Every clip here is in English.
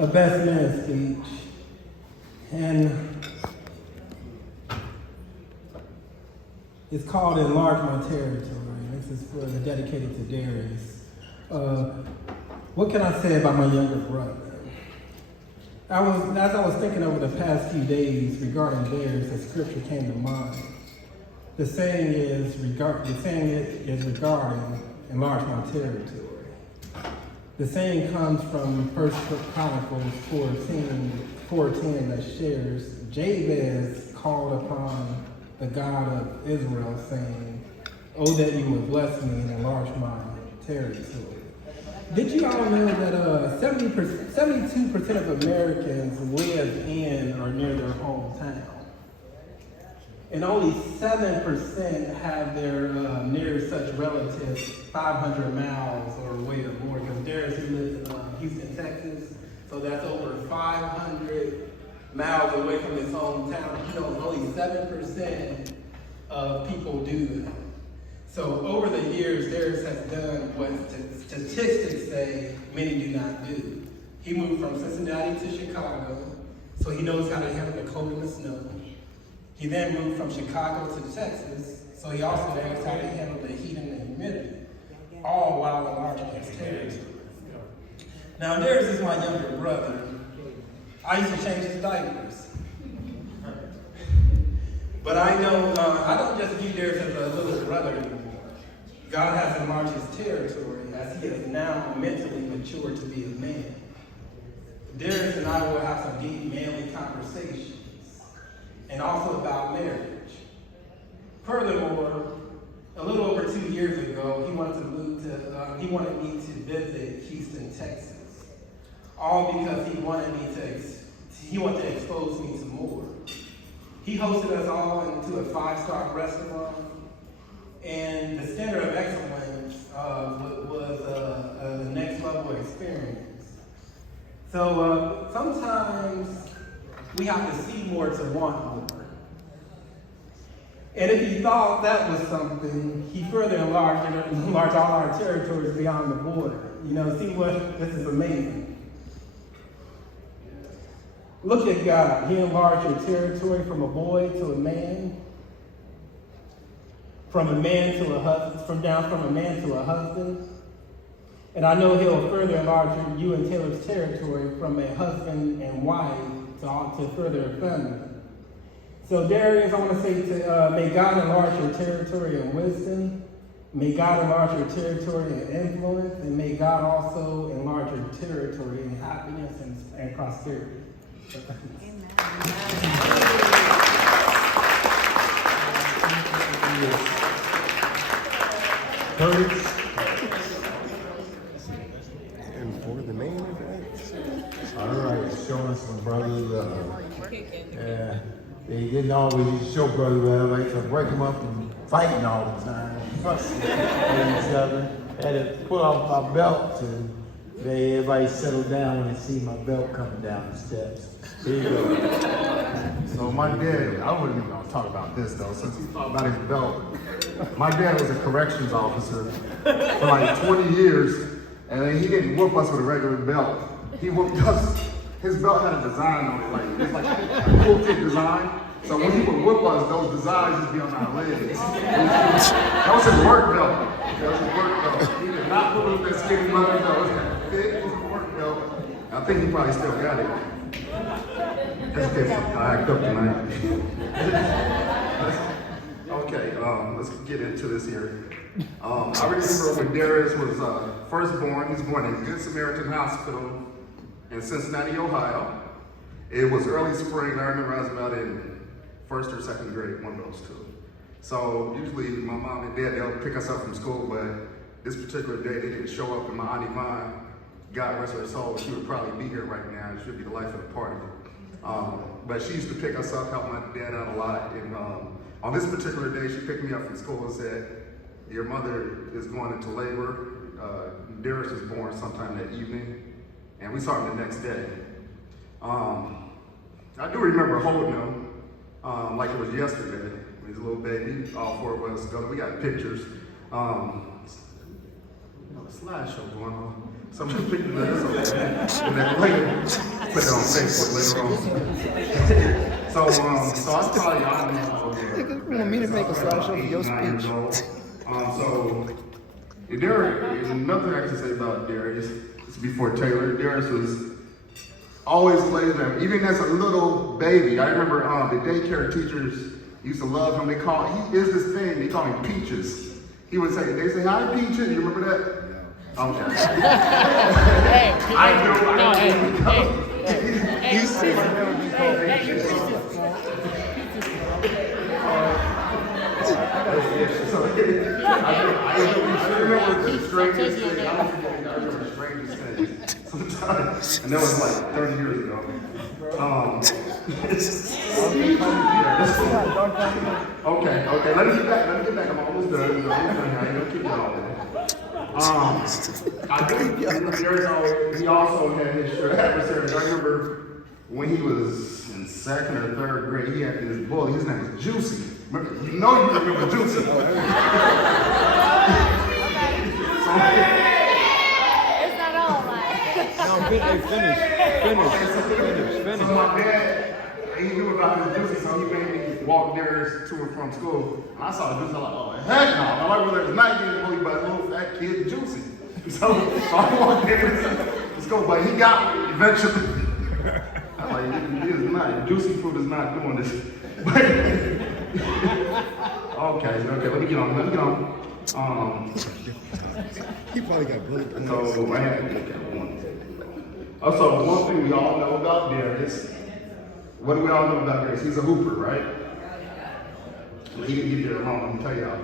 a best man speech. And it's called Enlarge My Territory. This is dedicated to Darius. What can I say about my younger brother? As I was thinking over the past few days regarding Darius, a scripture came to mind. The saying is regarding enlarge my territory. The saying comes from 1 Chronicles 14 that shares, Jabez called upon the God of Israel saying, "Oh, that you would bless me and enlarge my territory." Did you all know that 72% of Americans live in or near their hometown? And only 7% have their near such relatives 500 miles or away or more. Because Darius lives in Houston, Texas, so that's over 500 miles away from his hometown. You know, only 7% of people do that. So over the years, Darius has done what statistics say many do not do. He moved from Cincinnati to Chicago, so he knows how to handle the cold and the snow. He then moved from Chicago to Texas, so he also knows how to handle the heat and the humidity, all while enlarging his territory. Now, Darius is my younger brother. I used to change his diapers. But I know, I don't just view Darius as a little brother anymore. God has enlarged his territory as he is now mentally mature to be a man. Darius and I will have some deep manly conversations, and also about marriage. Furthermore, a little over 2 years ago, he wanted me to visit Houston, Texas, all because he wanted to expose me to more. He hosted us all into a 5-star restaurant, and the standard of excellence was the next level experience. So sometimes we have to see more to want more. And if he thought that was something, he further enlarged all our territories beyond the border. You know, see what, this is amazing. Look at God. He enlarged your territory from a boy to a man, from a man to a husband. And I know he'll further enlarge you and Taylor's territory from a husband and wife to further a family. So Darius, I want to say, may God enlarge your territory in wisdom. May God enlarge your territory in influence. And may God also enlarge your territory in happiness and prosperity. Amen. Courage and for the man of that. All right, showing some brotherly love. Yeah, they didn't always show brotherly love. Like to break them up and fighting all the time, fussing at each other. Had to pull off my belt and everybody settled down when they see my belt coming down the steps. Here you go. So my dad, I wasn't even gonna talk about this though, since he's talking about his belt. My dad was a corrections officer for like 20 years, and he didn't whoop us with a regular belt. He whooped us, his belt had a design on it, it's like a cool kid design. So when he would whoop us, those designs just be on our legs. That was his work belt. That was his work belt. He did not put it with that skinny mother belt. It was thick, it was a work belt. I think he probably still got it. Just in case I act up tonight. Okay, let's get into this here. I remember when Darius was first born. He was born in Good Samaritan Hospital in Cincinnati, Ohio. It was early spring. I remember I was about in first or second grade, one of those two. So usually my mom and dad, they'll pick us up from school, but this particular day they didn't show up, and my Auntie Vine, God rest her soul, she would probably be here right now. She would be the life of the party. But she used to pick us up, help my dad out a lot. And on this particular day, she picked me up from school and said, "Your mother is going into labor." Darius was born sometime that evening, and we saw him the next day. I do remember holding him like it was yesterday. When he was a little baby, all four of us, we got pictures. A slideshow going on. Some of the pictures that later. put it on Facebook later on. So I was probably, I don't know. You want me to make a slideshow for your 8, 9 years speech? old. So nothing I can say about Darius. It's before Taylor. Darius was always laid there, even as a little baby. I remember the daycare teachers used to love him. He is this thing, they call him Peaches. They say, hi, Peaches. You remember that? Okay. I do. He said never be called I remember the strangest thing. I remember the strangest thing. Sometimes, and that was like 30 years ago. Okay. Let me get back. I'm almost done. I don't keep y'all there. I think he also had his adversaries. I remember when he was in 2nd or 3rd grade, he had this bully. His name was Juicy. Remember, you remember Juicy. It's not all like. No, finish. So my dad, he knew about his Juicy, so he made me walk Darius to and from school. And I saw the Juicy, I'm like, oh, heck no. I like whether it's not getting bullied by a little fat kid, Juicy. So I walked Darius to school, but he got me eventually. I'm like, Juicy fruit is not doing this. Okay, let me get on. He probably got bullied. So I had to look at one. Also, one thing we all know about Darius. What do we all know about Darius? He's a hooper, right? He didn't get there alone, let me tell y'all.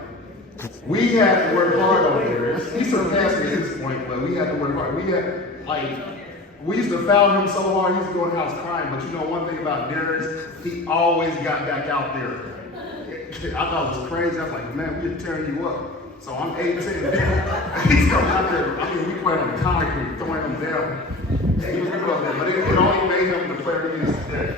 We had to work hard on Darius. He surpassed me at this point, but we had to work hard. We used to foul him so hard, he used to go in the house crying. But you know one thing about Darius, he always got back out there. I thought it was crazy. I was like, man, we're tearing you up. So I'm 18. He's coming out there. I mean, we played on the concrete, throwing him down. Yeah, he was good up there, but it only made him the player he is today.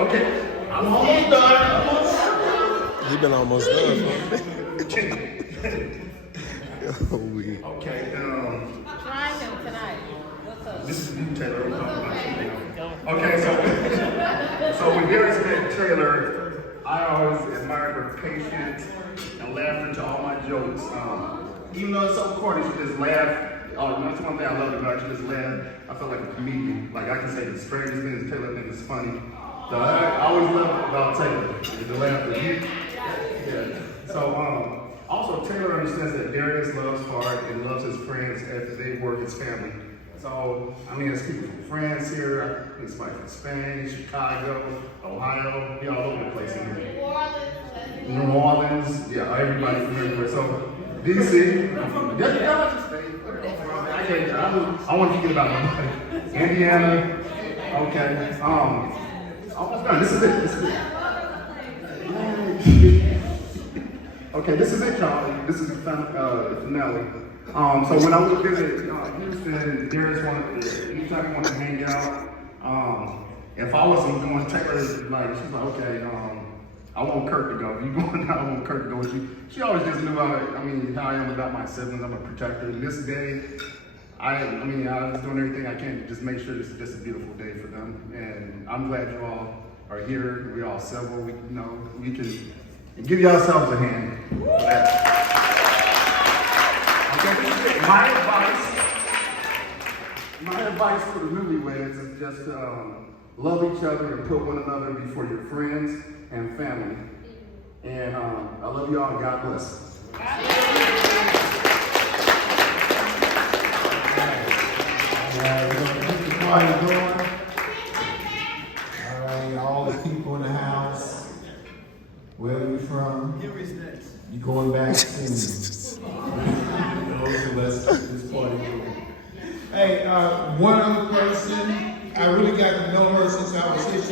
Okay, I'm almost done. He been almost done. Okay, Try him tonight. What's up? this is you, Taylor. Okay, so when Darius met Taylor, I always admired her patience and laughter to all my jokes. Even though it's so corny, she just laughed. Oh, that's one thing I love about her. She just laughed. I felt like a comedian. Like I can say the strangest things Taylor thinks is funny. So I always love about Taylor, the laughter. Yeah. So also Taylor understands that Darius loves hard and loves his friends as they were his family. So, I mean, there's people from France here, there's somebody from Spain, Chicago, Ohio, we all over the place in here. New Orleans, yeah, everybody from everywhere. So, DC, I want to forget about nobody. Indiana, okay, almost done. This is it. Okay, this is it, y'all. This is the finale. So when I was visiting Houston, Darius anytime he wanted to hang out, if I wasn't going, Taylor, she's like, okay, I want Kurt to go. If you going out, I want Kurt to go with you. She always just knew how I am about my siblings. I'm a protector. And this day, I was doing everything I can to just make sure this is just a beautiful day for them. And I'm glad you all are here. We all civil. We can give yourselves a hand for that. My advice for the newlyweds is just love each other and put one another before your friends and family. And I love you all and God bless. We're going to keep the party going. All right, all the people in the house, wherever you're from, you're going back soon. Let's keep this party going. Hey, one other person, I really got to know her since I was here.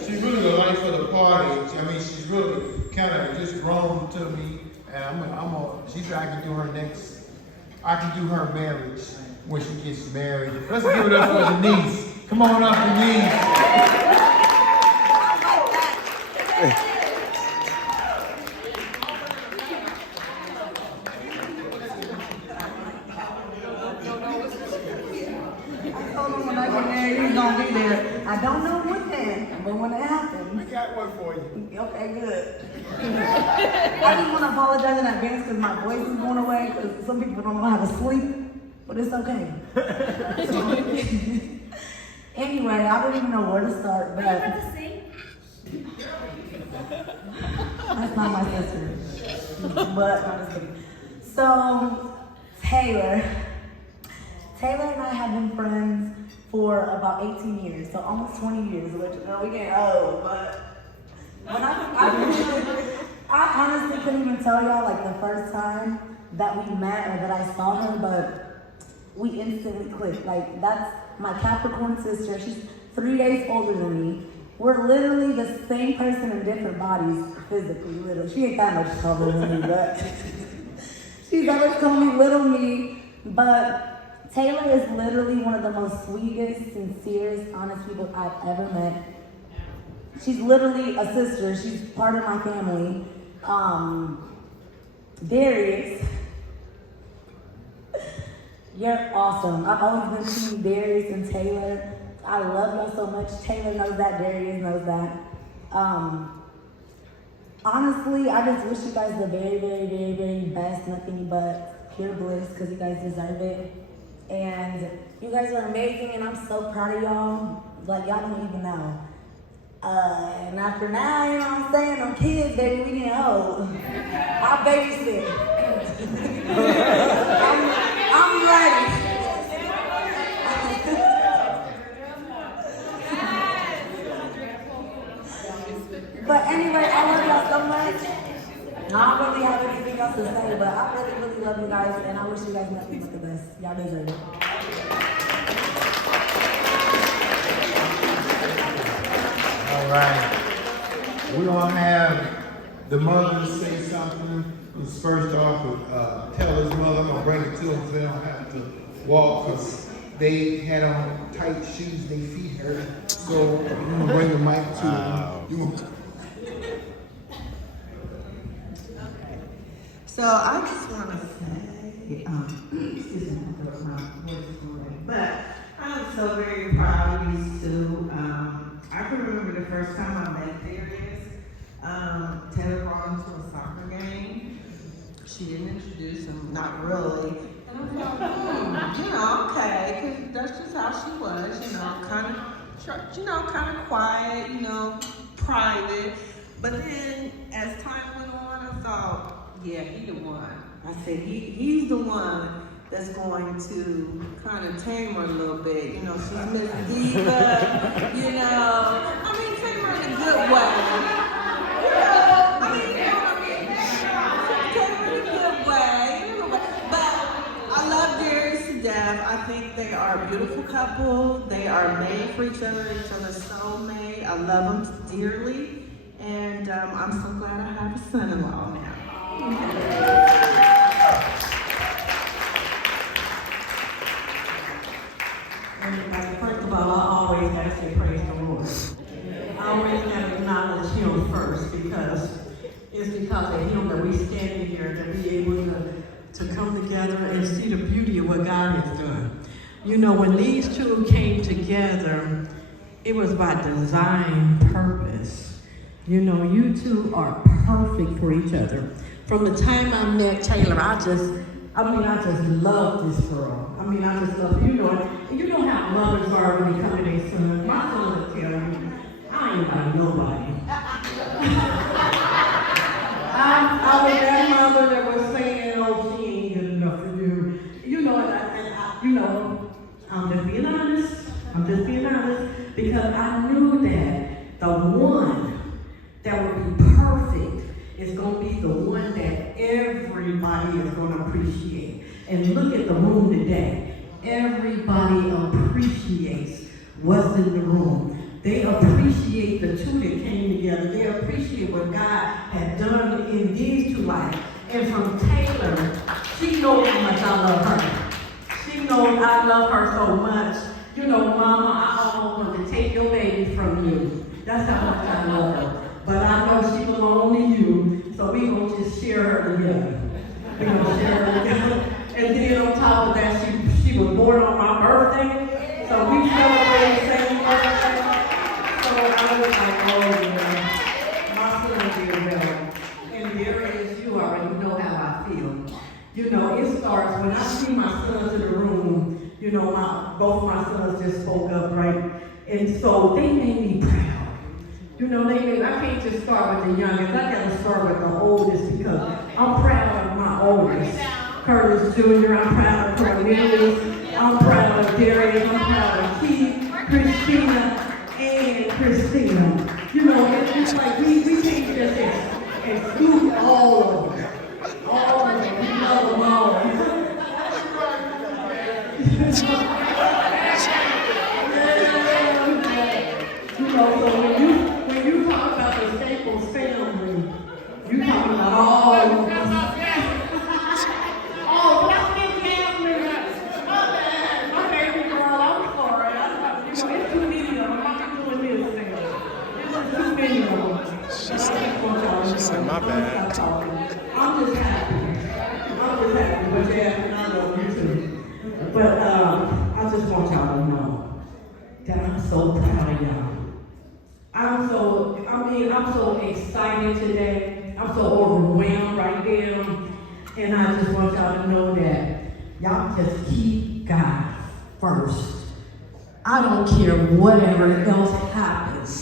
She's really the life of the party. I mean, she's really kind of just grown to me. And she said I can do her marriage when she gets married. Let's give it up for Denise. Come on up, Denise. fucking there, he's gonna be there. I don't know what then, but when it happens. We got one for you. Okay, good. I just want to apologize in advance because my voice is going away because some people don't know how to sleep, but it's okay. Anyway, I don't even know where to start, but that's not my sister. But I'm just kidding. So, Taylor and I have been friends for about 18 years, so almost 20 years, which, we getting old, but when I honestly couldn't even tell y'all like the first time that we met or that I saw her, but we instantly clicked. Like, that's my Capricorn sister. She's 3 days older than me. We're literally the same person in different bodies, physically, literally. She ain't that much taller than me, but she's always called me little me. But Taylor is literally one of the most sweetest, sincerest, honest people I've ever met. She's literally a sister. She's part of my family. Darius, you're awesome. I've always been team Darius and Taylor. I love y'all so much. Taylor knows that, Darius knows that. Honestly, I just wish you guys the very, very, very, very best. Nothing but pure bliss because you guys deserve it. And you guys are amazing and I'm so proud of y'all. Like, y'all don't even know. And after now, you know what I'm saying? I'm kids, baby, we getting old. I'll babysit. I'm ready. But anyway, I love y'all so much. I don't really have anything else to say, but I really, really love you guys, and I wish you guys nothing but the best. Y'all deserve it. All right. We're gonna have the mother say something. Let's first off, tell his mother, I'm gonna bring it to them so they don't have to walk, because they had on tight shoes, they feet hurt. So I'm gonna bring the mic to them. You want So I just want to say, excuse me, my voice is going, but I'm so very proud of these two. I can remember the first time I met Darius. Taylor brought him to a soccer game. She didn't introduce him, not really. And I'm like, okay, because that's just how she was, kind of quiet, private. But then as time went on, I thought, yeah, he the one. I said, he's the one that's going to kind of tame her a little bit. She's Miss Diva, tame her in a good way. Tame her in a good way. But I love Darius to death. I think they are a beautiful couple. They are made for each other's soulmate. I love them dearly. And I'm so glad I have a son-in-law now. First of all, I always have to say praise the Lord. I always have to acknowledge Him first because it's because of Him that we stand here, that we able to come together and see the beauty of what God has done. When these two came together, it was by design purpose. You two are perfect for each other. From the time I met Taylor, I just love this girl. I just love, you know how mothers are when they come to their son. My son will tell me, I ain't got nobody. I was that mother that was saying, oh, she ain't good enough for you. I'm just being honest. Because I knew that the one that would be perfect is going to be the one that everybody is going to appreciate. And look at the room today. Everybody appreciates what's in the room. They appreciate the two that came together. They appreciate what God had done in these two lives. And from Taylor, she knows how much I love her. She knows I love her so much. Mama, I almost want to take your baby from you. That's how much I love her. But I know she belongs to you, so we gonna just share her together. And then on top of that, she was born on my birthday, so we celebrate You know, it starts when I see my sons in the room. You know, both my sons just spoke up, right? And so they made me proud. You know, I can't just start with the youngest. I gotta start with the oldest because I'm proud of my oldest. Curtis Jr., I'm proud of Cornelius, I'm proud of Darius, I'm proud of Keith, Christina, and Christina. You know, it's like we can't just exclude all of them. All of them, we love them all. You know, so when you talk about the Staples family, you talk about all of them. Oh, let's get family. My baby girl, I'm sorry. It's too many of them. I'm not doing this thing. It's too many of them. She said, my bad. I'm just happy. But yeah, I love you too. But I just want y'all to know that I'm so proud of y'all. I'm so excited today. I'm so overwhelmed right now. And I just want y'all to know that y'all just keep God first. I don't care whatever else happens.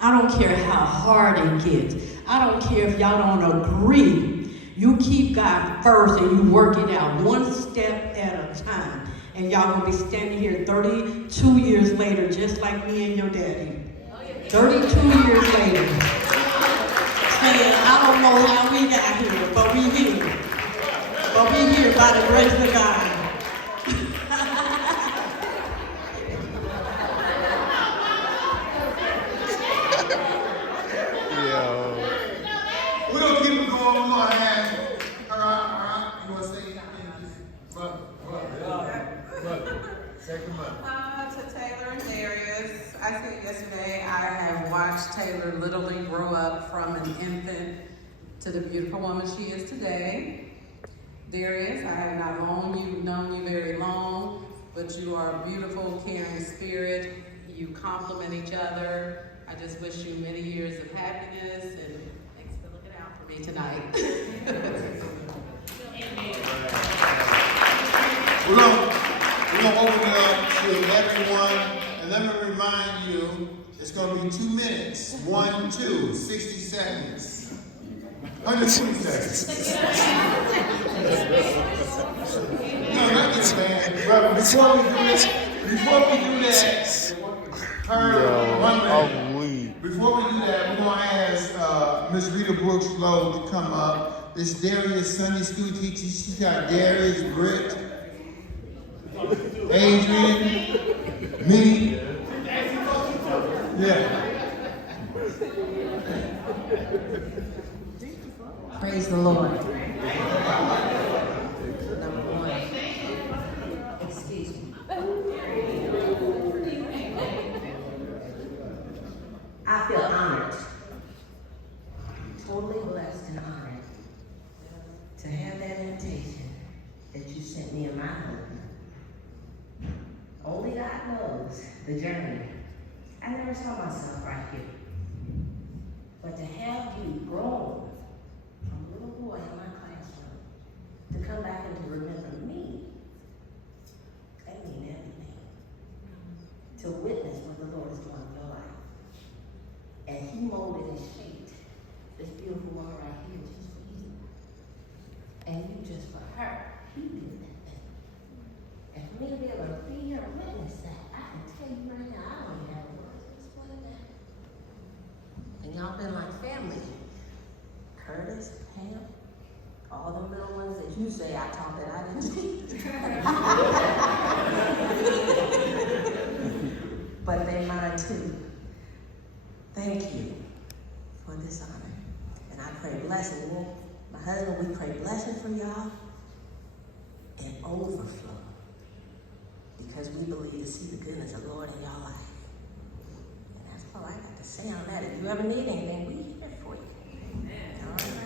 I don't care how hard it gets. I don't care if y'all don't agree. You keep God first and you work it out one step at a time. And y'all gonna be standing here 32 years later, just like me and your daddy. 32 years later. Saying, I don't know how we got here, but we here. But we here by the grace of God. We're gonna keep it going. We're gonna have. All right. You wanna say anything? Second month. To Taylor and Darius, I said yesterday, I have watched Taylor literally grow up from an infant to the beautiful woman she is today. Darius, I have not known you very long, but you are a beautiful, caring spirit. You complement each other. I just wish you many years of happiness, and thanks for looking out for me tonight. We're gonna open it up to everyone, and let me remind you, it's gonna be 2 minutes. 1, 2, 60 seconds. 120 seconds. No, not this man. But before we do that, before we do that, we're gonna ask Miss Rita Brooks Lowe to come up. This Darius Sunday school teacher. She's got Darius, Britt, Adrian, me. Yeah. Praise the Lord. Number one. Excuse me. I feel honored. Totally blessed and honored to have that invitation that you sent me and my husband. Only God knows the journey. I never saw myself right here. But to have you grown from a little boy in my classroom to come back and to remember me, that means everything. To witness what the Lord is doing in your life. And He molded and shaped this beautiful woman right here just for you. And you just for her. He did that thing. And for me to be able to be here and witness that, I can tell you right now, I don't even have words to explain that. And y'all been like family. Curtis, Pam, all the little ones that you say I taught that I didn't teach. But they mine too. Thank you for this honor. And I pray blessing. My husband, we pray blessing for y'all and overflow. Because we believe to see the goodness of the Lord in your life. And that's all I got to say on that. If you ever need anything, we here for you. All right.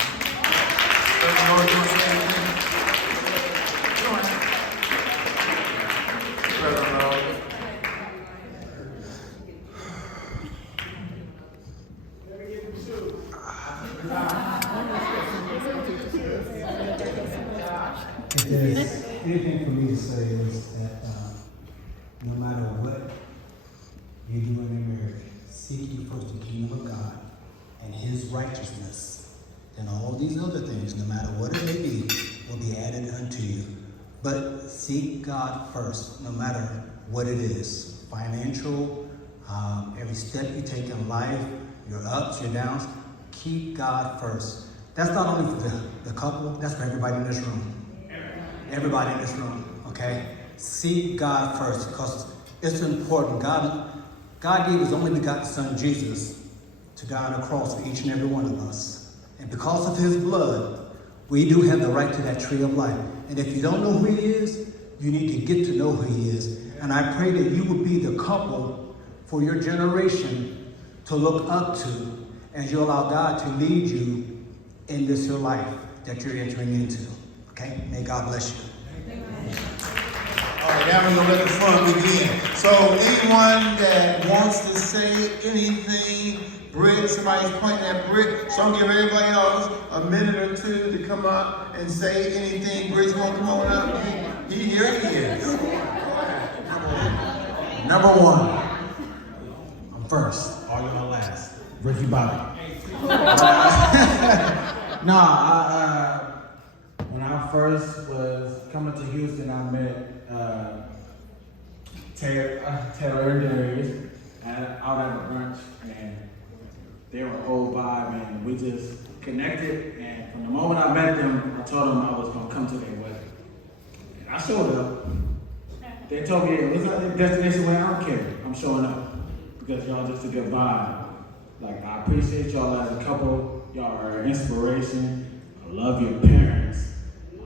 If there's anything for me to say is that no matter what you do in your marriage, seek ye first the kingdom of God and his righteousness. Then all these other things, no matter what it may be, will be added unto you. But seek God first, no matter what it is. Financial, every step you take in life, your ups, your downs, keep God first. That's not only for the couple, that's for everybody in this room. Everybody in this room, okay? Seek God first, because it's important. God gave his only begotten son, Jesus, to die on the cross for each and every one of us. And because of his blood, we do have the right to that tree of life. And if you don't know who he is, you need to get to know who he is. And I pray that you will be the couple for your generation to look up to as you allow God to lead you in this your life that you're entering into. Okay? May God bless you. All right, now we're going to let the fun begin. So anyone that wants to say anything, Britt, somebody's pointing at Britt, so I'm going to give everybody else a minute or two to come up and say anything. Britt, you want to come on up? Here he is. Number one. I'm first. All y'all last. Ricky Bobby. When I first was coming to Houston, I met Taylor and Darius out at a brunch, and they were a whole vibe, and we just connected. And from the moment I met them, I told them I was gonna come to their wedding. And I showed up. They told me, hey, what's that destination where I don't care. I'm showing up because y'all just a good vibe. Like, I appreciate y'all as a couple. Y'all are an inspiration. I love your parents.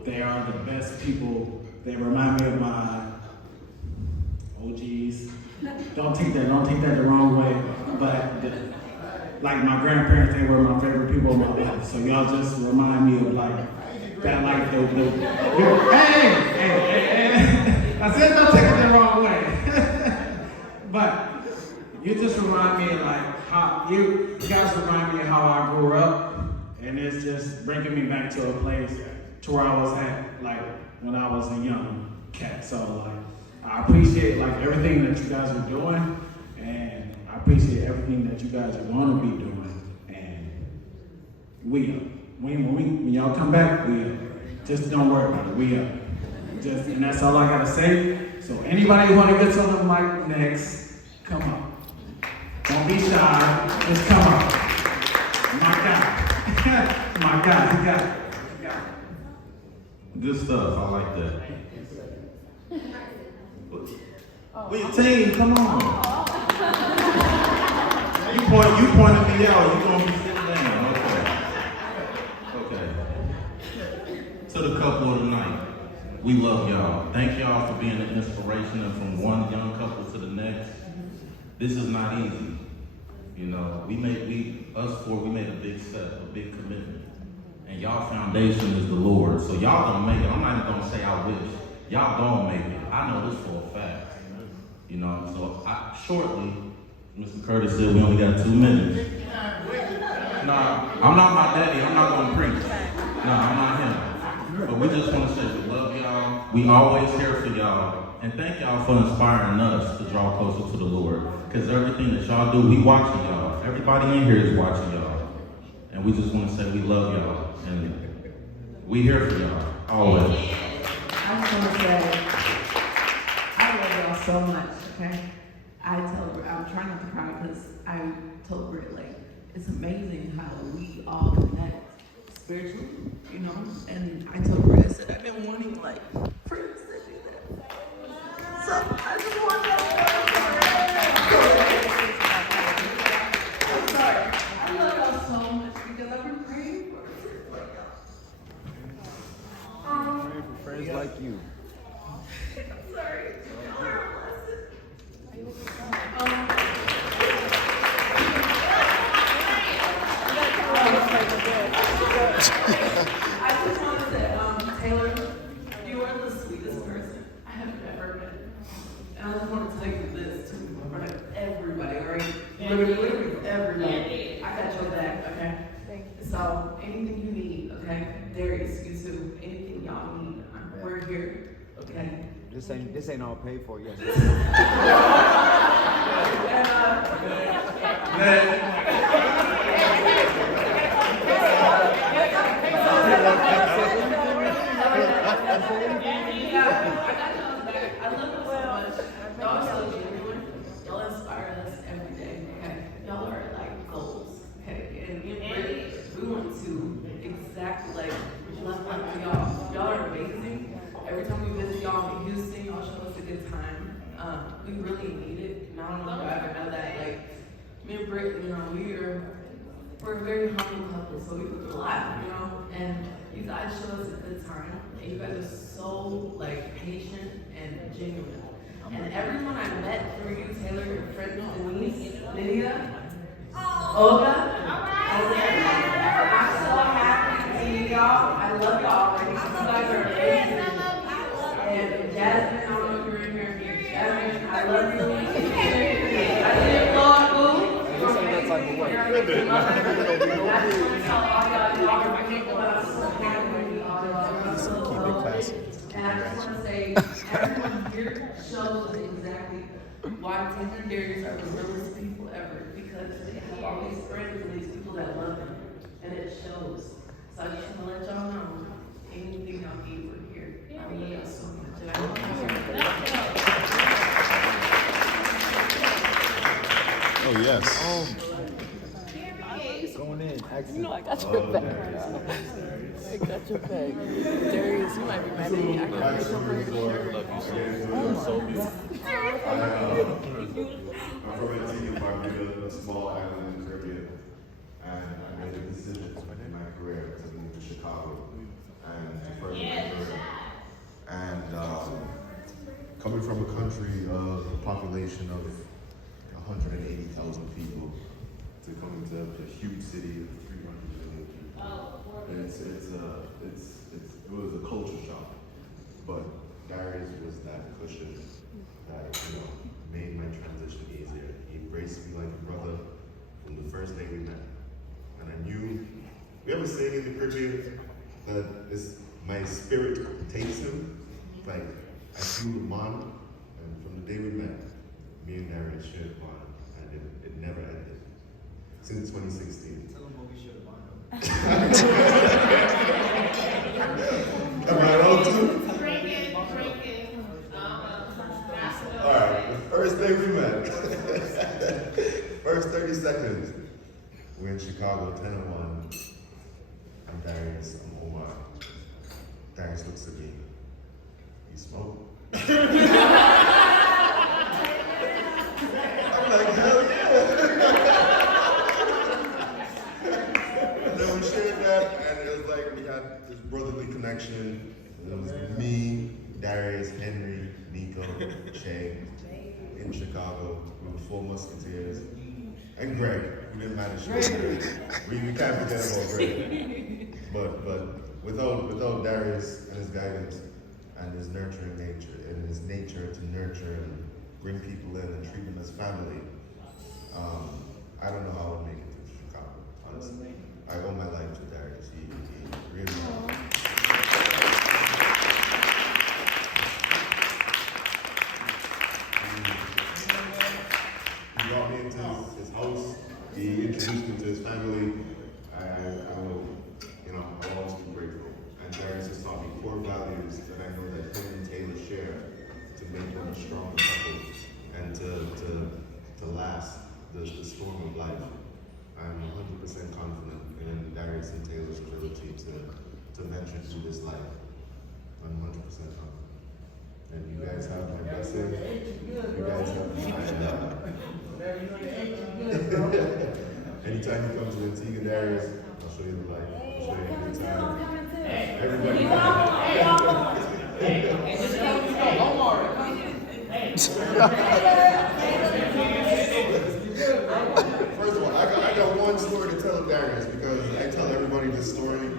They are the best people. They remind me of my OGs. Don't take that the wrong way. But like my grandparents, they were my favorite people in my life. So y'all just remind me of like that, like hey. I said don't take it the wrong way. But you just remind me of like how you guys remind me of how I grew up, and it's just bringing me back to a place to where I was at, like when I was a young cat. So like I appreciate like everything that you guys are doing, and I appreciate everything that you guys are going to be doing. And we up. When y'all come back, we up. Just don't worry about it. We up. And that's all I gotta say. So anybody who wanna get on the mic next, come on. Don't be shy. Just come on. My God. My God. You got it. Good stuff. I like that. With your team, come on. You pointed me out. You gonna be sitting down. Okay. To the couple of the night, we love y'all. Thank y'all for being an inspiration, and from one young couple to the next. This is not easy. You know, we made a big step, a big commitment. And y'all foundation is the Lord. So y'all gonna make it. I'm not even gonna say I wish. Y'all gonna make it. I know this for a fact. You know, so shortly, Mr. Curtis said we only got 2 minutes. Nah, I'm not my daddy. I'm not gonna preach. Nah, I'm not him. But we just wanna say we love y'all. We always here for y'all. And thank y'all for inspiring us to draw closer to the Lord. Because everything that y'all do, we watching y'all. Everybody in here is watching y'all. And we just want to say we love y'all. And we here for y'all, always. I just want to say, I love y'all so much, okay? I'm trying not to cry because I told Britt, like, it's amazing how we all connect spiritually, you know? And I told Britt, I said, I've been wanting, like, friends that do that. So I just want I'm sorry. I love y'all so much because I've been praying for friends like y'all. Praying for friends like you. I'm sorry. Y'all are a blessing. I just want to say, Taylor, you are the sweetest person I have ever met. And I just want to tell you this in front of everybody, all right? Literally everybody. I got your back, okay? So anything you need, okay? Darius, you too. Anything y'all need, we're here, okay? This ain't all paid for yet. I love you so much. Y'all are so genuine. Y'all inspire us every day. Okay, y'all are like goals. Okay, and me and Brittany, we want to exactly like y'all. Y'all are amazing. Every time we visit y'all in Houston, y'all show us a good time. We really need it. And I don't know if y'all ever know that. Like me and Britt, you know, we're a very humble couple, so we go through a lot, you know. And you guys show us a good time, and you guys are so like patient and genuine. And everyone I met through you, Taylor, your friend Denise, Lydia, Olga, I'm so happy to see y'all. I love y'all already. You guys are amazing. And Jasmine, I don't know if you're in here. Jasmine, I love you. I didn't blow up, boo. Keep it classy. And I just want to say, everyone here shows exactly why Taylor and Darius are the realest people ever, because they have all these friends and these people that love them, and it shows. So I just want to let y'all know, anything y'all need, we're here. I love y'all so much. And I love you. Oh, yes. Going in. Excellent. You know I got your back. I got your back. Darius, you might be mad at me. I got make up for your shirt. Oh I'm from Antigua, Barbuda, a small island in the Caribbean, and I made a decision in my career to move to Chicago and to further my career. And coming from a country of a population of 180,000 people to come into a huge city of 300 million people, it was a culture shock. But Darius was that cushion that made my transition easier. He embraced me like a brother from the first day we met, and I knew. We have a saying in the Caribbean that my spirit takes him. Like I flew the bond, and from the day we met, me and Darius shared a bond, and it never ended. Since 2016. Tell them what we should have bond. Am I allowed to? Alright, the first day we met, first 30 seconds, we're in Chicago, 10:01. I'm Darius, I'm Omar. Darius looks at me. You smoke? I'm like, hell yeah! And then we shared that, and it was like we had this brotherly connection. It was me, Darius, Henry, Nico, Shay, in Chicago. We were 4 Musketeers. And Greg. We didn't manage to we can't forget about Greg. But without Darius and his guidance and his nurturing nature, and his nature to nurture and bring people in and treat them as family, I don't know how I would make it to Chicago, honestly. I owe my life to Darius. He really He brought me into his house. He introduced me to his family. I'll always be grateful. And Darius has taught me core values that I know that him and Taylor share to make them a strong couple and to last the storm of life. I'm 100% confident in Darius and Taylor's ability to venture through this life. I'm 100% confident. And you guys have my blessing. You guys have anytime you come to Antigua, Darius, I'll show you the light. I'll show you a good time. Everybody. First of all, I got one story to tell Darius, because I tell everybody this story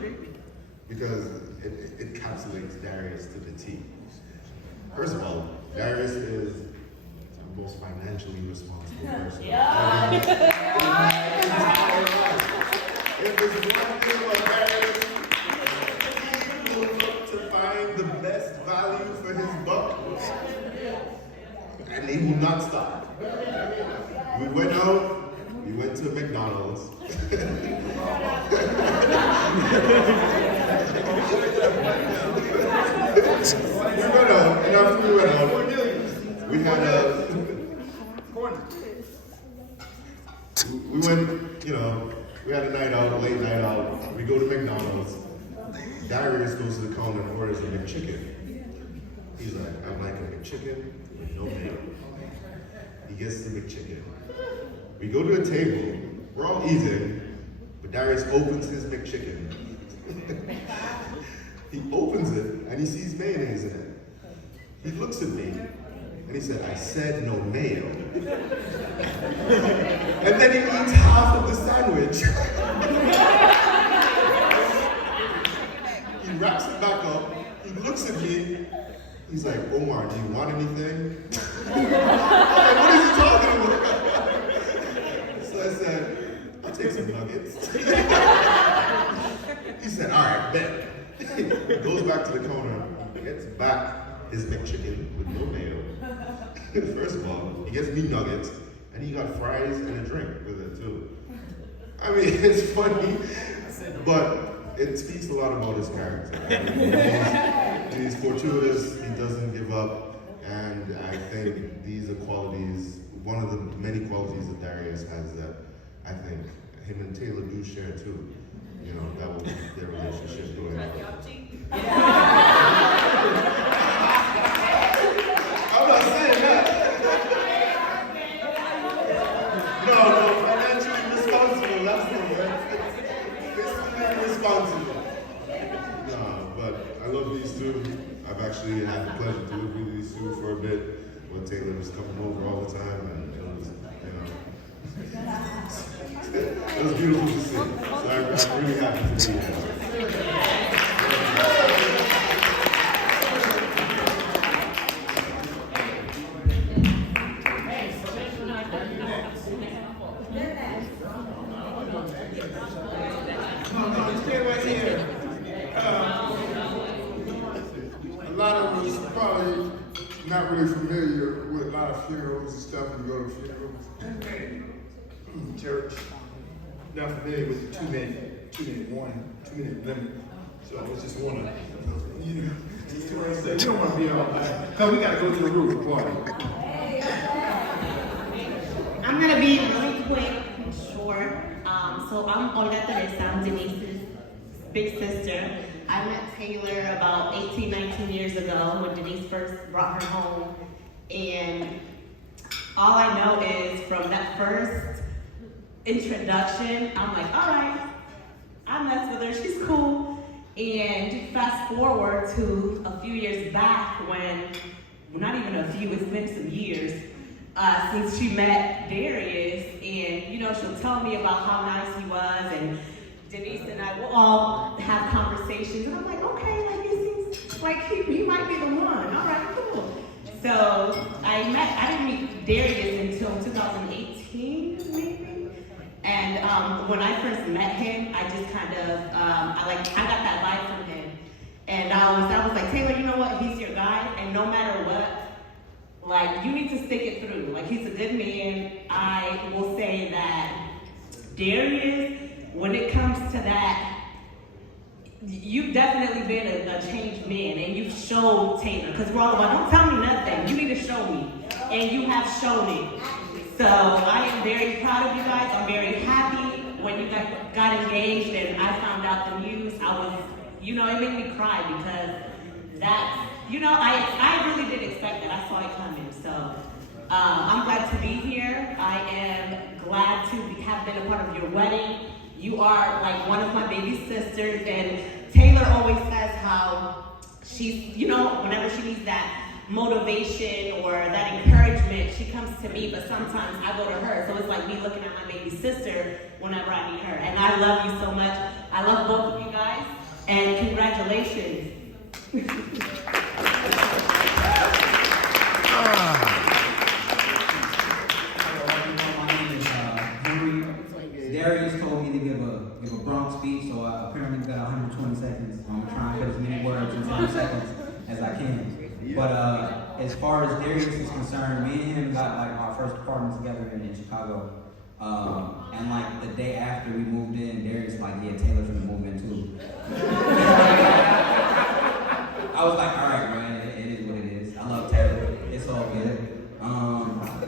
because it encapsulates Darius to the T. First of all, Darius is the most financially responsible person. If there's one thing about Darius, he will look to find the best value for his buck, and he will not stop. We went out, we went to McDonald's. And after we went out, we had we went, we had a night out, a late night out. We go to McDonald's. Darius goes to the counter and orders a McChicken. He's like, I'd like a McChicken with no mayo. He gets the McChicken. We go to a table, we're all eating, but Darius opens his McChicken. He opens it and he sees mayonnaise in it. He looks at me and he said, I said no mayo. And then he eats half of the sandwich. He wraps it back up, he looks at me, he's like, Omar, do you want anything? I'm like, what is he talking about? So I said, I'll take some nuggets. He said, all right, bet. He goes back to the counter, gets back his McChicken with no mayo. First of all, he gets me nuggets, and he got fries and a drink with it too. I mean, it's funny, but it speaks a lot about his character. I mean, he's fortuitous, he doesn't give up, and I think these are qualities, one of the many qualities that Darius has that I think him and Taylor do share too. That will keep their relationship going on. I'm not saying that. No, financially responsible, that's the word. Fiscally responsible. No, but I love these two. I've actually had the pleasure to live with these two for a bit, when Taylor was coming over all the time, and it was, it was beautiful to see. So I'm really happy to be here. A lot of us probably not really familiar with a lot of funerals and stuff. We go to funerals, church. Not familiar with the 2 minute warning, 2 minute limit. So it's just one of you don't want to be all night because we got to go to the roof party. I'm gonna be really quick and short. So I'm Olga Teresa, I'm Denise's big sister. I met Taylor about 18, 19 years ago when Denise first brought her home. And all I know is from that first introduction, I'm like, all right, I mess with her, she's cool. And fast forward to a few years back when, well, not even a few, it's been some years, since she met Darius, and she'll tell me about how nice he was, and Denise and I will all have conversations, and I'm like, okay, like it seems like he might be the one. All right, cool. So I didn't meet Darius until 2018, maybe. And when I first met him, I just kind of, I got that vibe from him. And I was like, Taylor, you know what? He's your guy, and no matter what, like, you need to stick it through. Like, he's a good man. I will say that Darius, when it comes to that, you've definitely been a changed man, and you've showed Taylor, because we're all about, don't tell me nothing, you need to show me, and you have shown it. So I am very proud of you guys. I'm very happy when you guys got engaged and I found out the news. I was, it made me cry because that's, I really didn't expect that. I saw it coming. So I'm glad to be here. I am glad to have been a part of your wedding. You are like one of my baby sisters, and Taylor always says how she's, whenever she needs that motivation or that encouragement, she comes to me, but sometimes I go to her. So it's like me looking at my baby sister whenever I need her. And I love you so much. I love both of you guys, and congratulations. Darius told me to give a Bronx speech, so I apparently got 120 seconds. I'm trying to put as many words in 10 seconds as I can. But as far as Darius is concerned, me and him got like our first apartment together in Chicago. And like the day after we moved in, Darius like, yeah, Taylor's gonna move in too. I was like, all right, bro, it is what it is. I love Taylor. It's all good.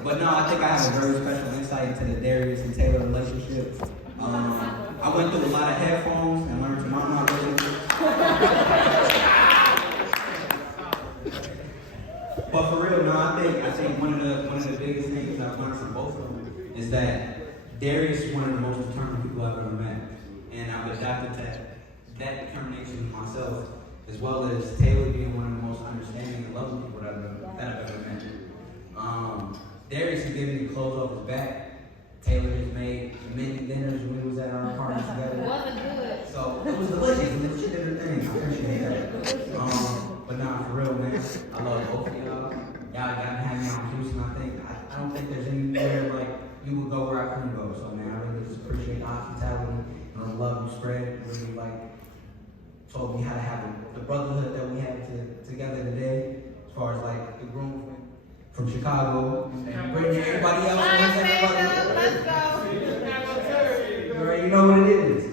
But no, I think I have a very special insight into the Darius and Taylor relationship. I went through a lot of headphones and learned to mind my business. But for real, no, I think one of the biggest things I've learned from both of them is that Darius is one of the most determined people I've ever met, and I've adopted that determination myself, as well as Taylor being one of the most understanding and loving people that I've ever met. Darius has given me clothes off his back. Taylor has made many dinners when we was at our apartment together. It wasn't good. So it was delicious, and she did her thing. I appreciate that. But nah, for real, man, I love both of y'all. Y'all got to have me out in Houston. I don't think there's anywhere like you would go where I couldn't go. So man, I really just appreciate the hospitality and the love you spread. Really like told me how to have the brotherhood that we have together today, as far as like the groom from Chicago and Brittany, everybody else. Let's go. You already know what it is.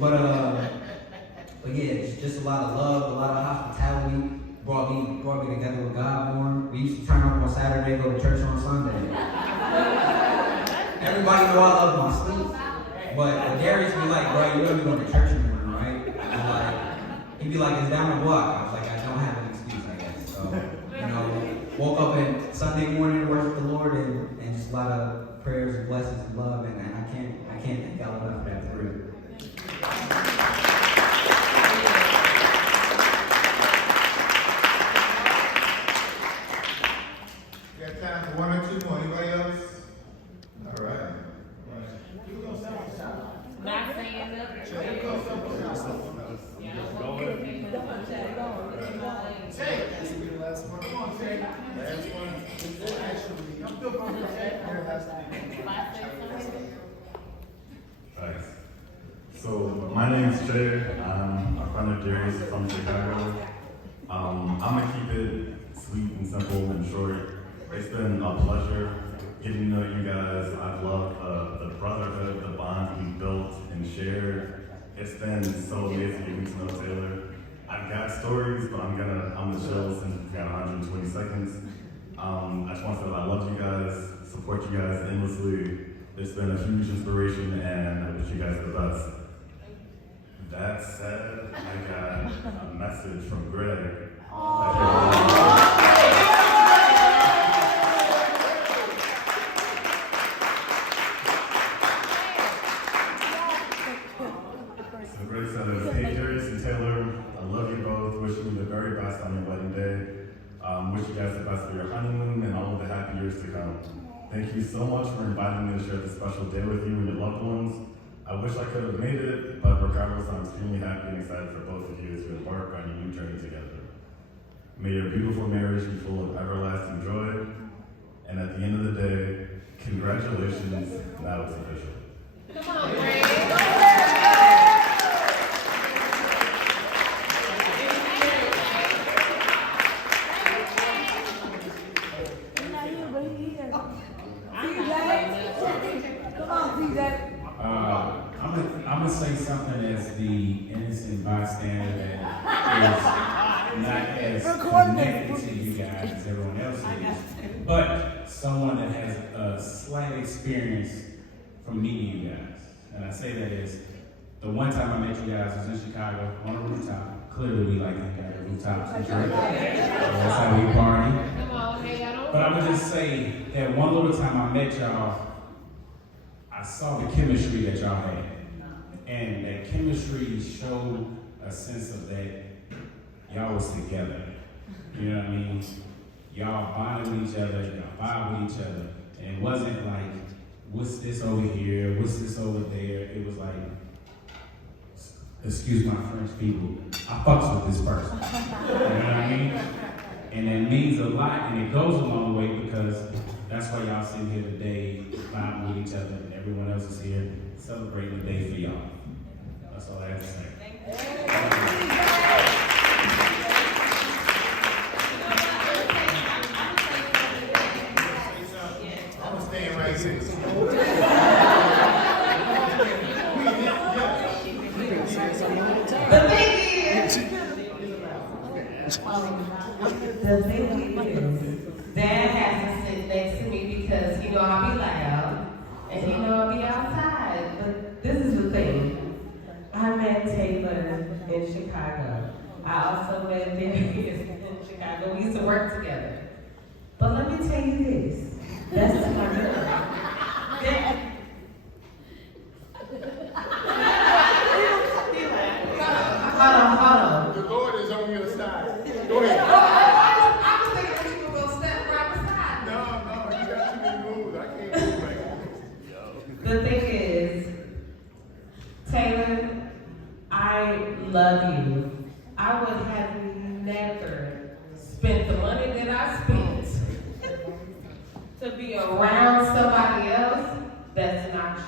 But yeah, it's just a lot of love, a lot of hospitality. Brought me together with God born. We used to turn up on Saturday, go to church on Sunday. Everybody know I love my sleep. But Darius be like, bro, you don't be going to church anymore, right? And like, he'd be like, it's down the block. I was like, I don't have an excuse, I guess. So, woke up in Sunday morning to worship the Lord and just a lot of prayers and blessings and love, and I can't thank God enough for that, for real. We got time for one or two more. Anybody else? All right. Not saying nothing. Thanks. So my name is Jay. I'm a friend of Darius from Chicago. I'm gonna keep it sweet and simple and short. It's been a pleasure getting to know you guys. I've loved the brotherhood, the bond we built and shared. It's been so amazing getting to know Taylor. I've got stories, but I'm gonna chill since we've got 120 seconds. I just want to say that I love you guys, support you guys endlessly. It's been a huge inspiration, and I wish you guys the best. That said, I got a message from Greg. So Greg says, hey Darius and Taylor, I love you both, wishing you the very best on your wedding day. Wish you guys the best for your honeymoon and all of the happy years to come. Thank you so much for inviting me to share this special day with you and your loved ones. I wish I could have made it, but regardless, I'm extremely happy and excited for both of you as you embark on your new journey together. May your beautiful marriage be full of everlasting joy, and at the end of the day, congratulations, now it's official. Come on, Greg. I'm gonna say something as the innocent bystander that is not as connected to you guys as everyone else is, but someone that has a slight experience from meeting you guys. And I say that is, the one time I met you guys was in Chicago on a rooftop. Clearly we like to have rooftops and drink. That's how we party. Come on, hey, I don't. But I would just say that one little time I met y'all, I saw the chemistry that y'all had. And that chemistry showed a sense of that y'all was together. You know what I mean? Y'all bonded with each other, y'all vibed with each other. And it wasn't like, what's this over here, what's this over there? It was like, excuse my French people, I fucks with this person. You know what I mean? And that means a lot, and it goes a long way because that's why y'all sitting here today, vibing with each other, and everyone else is here celebrating the day for y'all. That's all I have to say. The thing is, Dad has to sit next to me because he know I'll be loud and he know I'll be outside. But this is the thing. I met Taylor in Chicago. I also met Darius in Chicago. We used to work together. But let me tell you this. That's my girl. Hold on. The Lord is on your side. Go ahead. I was thinking people were going to step right beside me. No, you got too many moves. I can't move like that. The thing is, Taylor, I love you. I would have never spent the money that I spent to be around somebody else that's not you.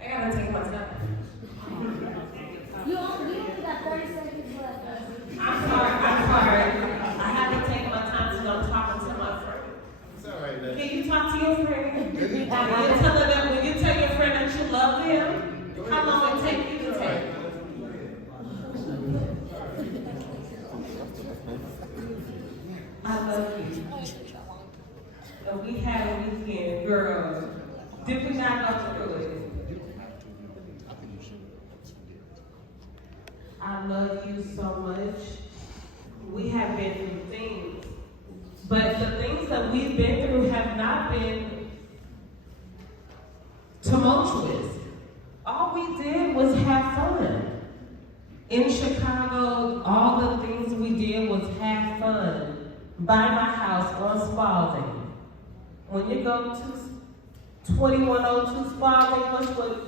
I gotta take my time. You only got 30 seconds left. I'm sorry. I have to take my time because I'm talking to my friend. It's all right, man. Can you talk to your friend? When you tell your friend that you love them, how long it take you to take? I love you. And we had a weekend, girl. Did we not go through it? I love you so much. We have been through things. But the things that we've been through have not been tumultuous. All we did was have fun. In Chicago, all the things we did was have fun. By my house on Spalding. When you go to 2102 Spalding,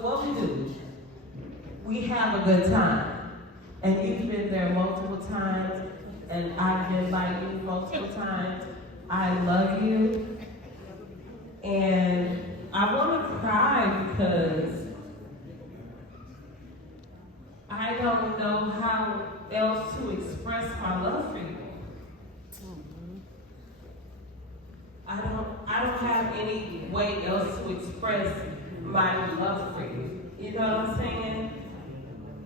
what we do? We have a good time. And you've been there multiple times, and I've been by you multiple times. I love you. And I want to cry because I don't know how else to express my love for you. I don't have any way else to express my love for you. You know what I'm saying?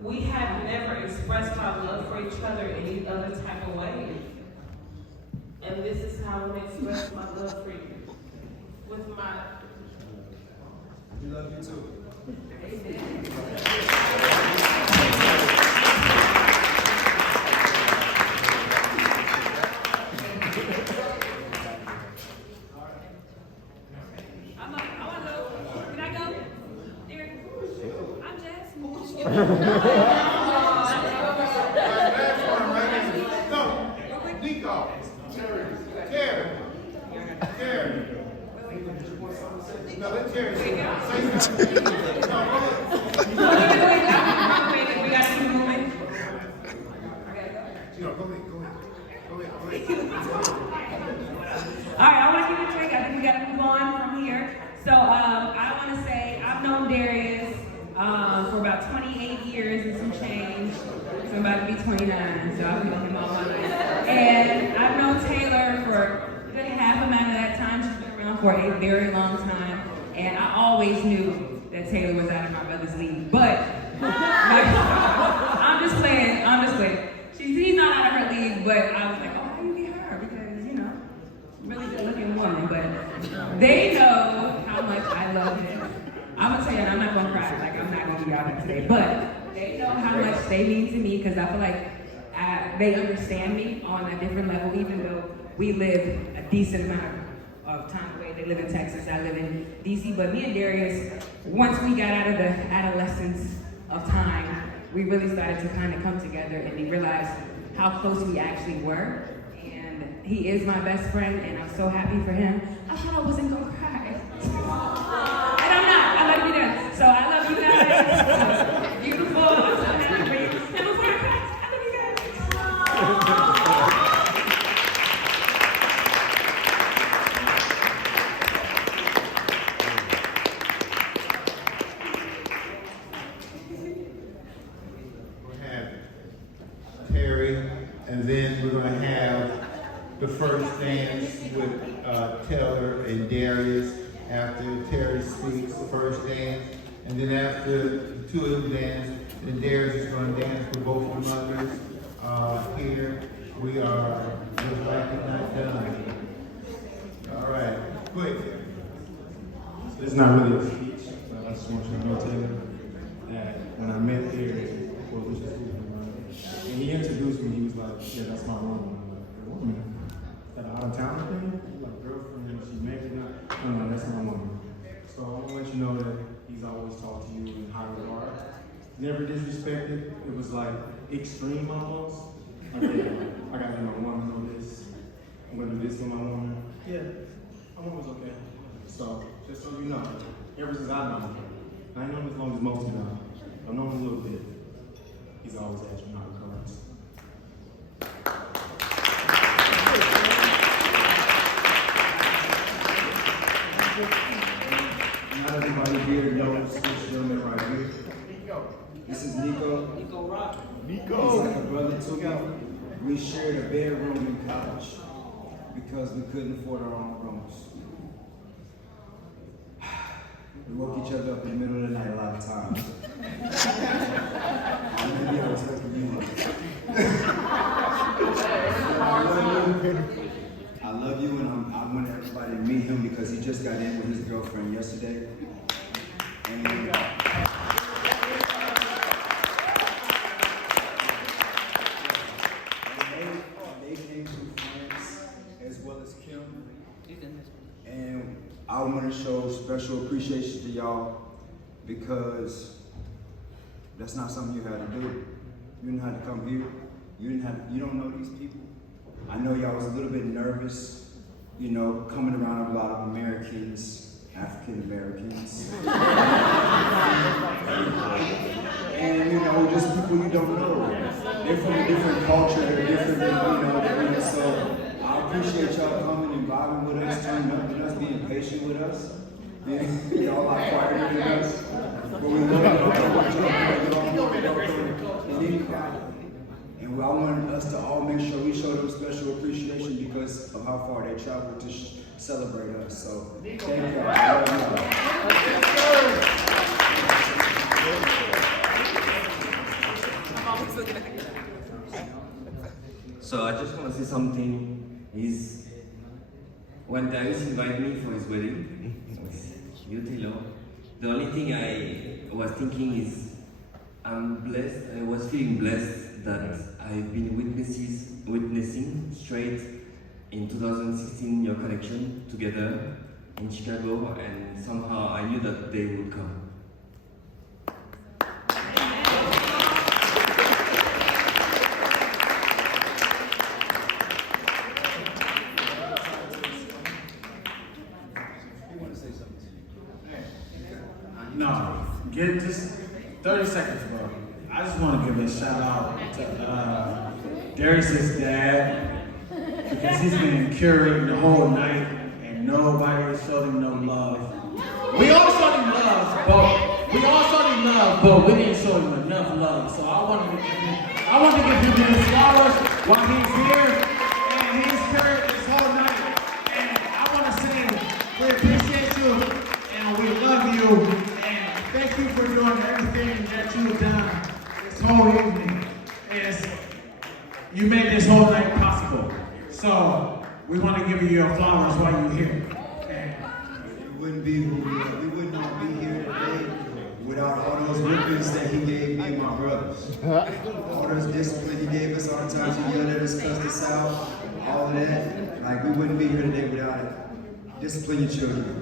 We have never expressed our love for each other any other type of way. And this is how I'm gonna express my love for you. With my... We love you too. All right, I want to keep it straight. I think we got to move on from here. So I want to say I've known Darius for about 28 years and some change. So I'm about to be 29, so I've known him all my life. And I've known Taylor for a good half amount of that time. She's been around for a very long time. And I always knew that Taylor was out of my brother's league. But I'm just playing. He's not out of her league, but I was like, oh, how do you get her? Because, you know, really good looking woman. But they know how much I love him. I'm going to tell you, and I'm not going to cry. Like, I'm not going to be out there today. But they know how much they mean to me because I feel like they understand me on a different level, even though we live a decent amount of time away. They live in Texas, I live in DC. But me and Darius, once we got out of the adolescence of time, we really started to kind of come together and we realized how close we actually were. And he is my best friend and I'm so happy for him. I thought I wasn't gonna cry. And I'm not, I love you done. So I love you guys. Beautiful, I'm so happy for you. And before I cry, I love you guys. And then we're going to have the first dance with Taylor and Darius. after Terry speaks, the first dance, and then after the two of them dance, then Darius is going to dance for both of the mothers. Here we are just like it not done. All right, quick. It's not really a speech, but I just want you to know, Taylor, that when I met Darius, and he introduced me, he was like, yeah, that's my woman. I'm like, woman? Is that an out-of-town thing? He's like, girlfriend, she married now? No, that's my woman. So I want to let you know that he's always talked to you in high regard. Never disrespected. It was like extreme almost. Like, yeah, I gotta let my woman know this. I'm gonna do this for my woman. Yeah, my woman's okay. So, just so you know, ever since I know him, I ain't known him as long as most of you know. I've known him a little bit. He's always asked me not to correct. Not everybody here knows this gentleman right here. This is Nico. Nico Rock. He's like a brother to me. We shared a bedroom in college because we couldn't afford our own rooms. We woke each other up in the middle of the night a lot of times. Maybe I was helping you. I love you, and I want everybody to meet him because he just got in with his girlfriend yesterday. And they came from France as well as Kim. And I want to show special appreciation to y'all because that's not something you had to do. You didn't have to come here. You don't know these people. I know y'all was a little bit nervous, you know, coming around a lot of Americans, African Americans. And you know, just people you don't know. They're from a different culture, they're different than, so I appreciate y'all coming and vibing with us, turning up with us, being patient with us. Yeah, y'all are quieter than us. But we love y'all. And I wanted us to all make sure we show them special appreciation because of how far they traveled to celebrate us. So, thank y'all. So I just want to say something. Is when Darius invited me for his wedding, you Taylor, the only thing I was thinking is I'm blessed. I was feeling blessed that I've been witnessing straight in 2016 your connection together in Chicago, and somehow I knew that they would come. No, get just 30 seconds, bro. I just want to give a shout out to Darius' dad because he's been curating the whole night and nobody has showed him no love. We all showed him love, but we didn't show him enough love. So I wanted to give him his flowers while he's here, and he's curated this whole night. And I want to say we appreciate you and we love you. Thank you for doing everything that you've done this whole evening. You made this whole night possible. So we want to give you your flowers while you're here. We would not be here today without all those whippings that he gave me and my brothers. All those discipline he gave us, all the times he yelled at us, cussed us out, all of that. Like, we wouldn't be here today without it. Discipline your children.